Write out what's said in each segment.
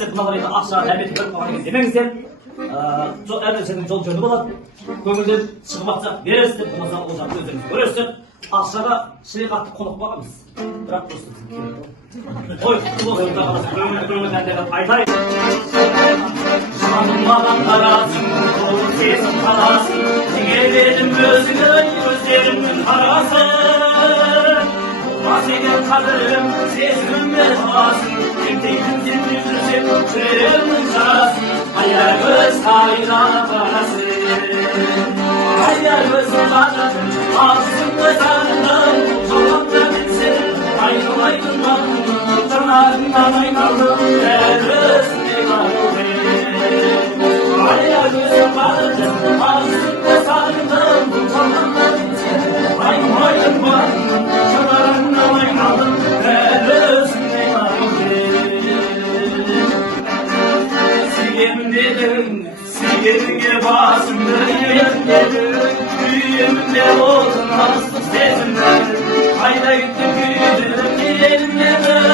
Buna қарай ақша дәметіп беріп қалған кезде демеңіздер. Әрбір жердің жол жөні болады. Көңілден шығып атса бересіздер, болмаса ол жақты өздеріңіз көресіздер. Ақшаға ширақ қонақ бағамыз. Бірақ ой, көңіл әндерді айтайын. Жаным маған қарасын, қолы сезім қарасын, теңеледім өзіңе, көздеріңнің қарасын. Басеген қадірім, сезімімді қаласын, тектейтін сен жүрсем, жүрегімнің жарасын, аягөз қайда барасың. Аягөз қадірім, асыңды сағындым, жолымда мен сенің, айналайын бағым, тырнағыңнан айналдым, дәл өзіңе қалдым. Аягөз қадірім, асыңды сағындым, жолымда мен сенің, айналайын бағым, Sevgimde basımda yerimdedir, büyüğümde olsun aslı sezimdedir. Hayda gittim büyüdüm yerimdedir.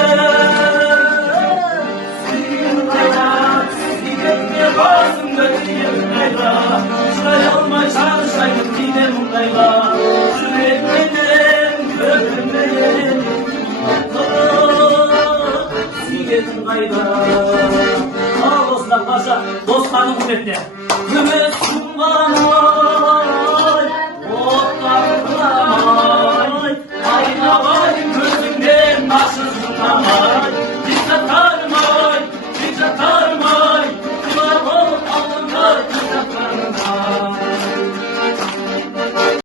Sevgimde basımda yerimdedir. Şuraya olmay çalışayım giderimdeyla. Yüreğimdedir, köprümdedir. Sevgim kayda. Dostlar, dostlarının kuvvetli.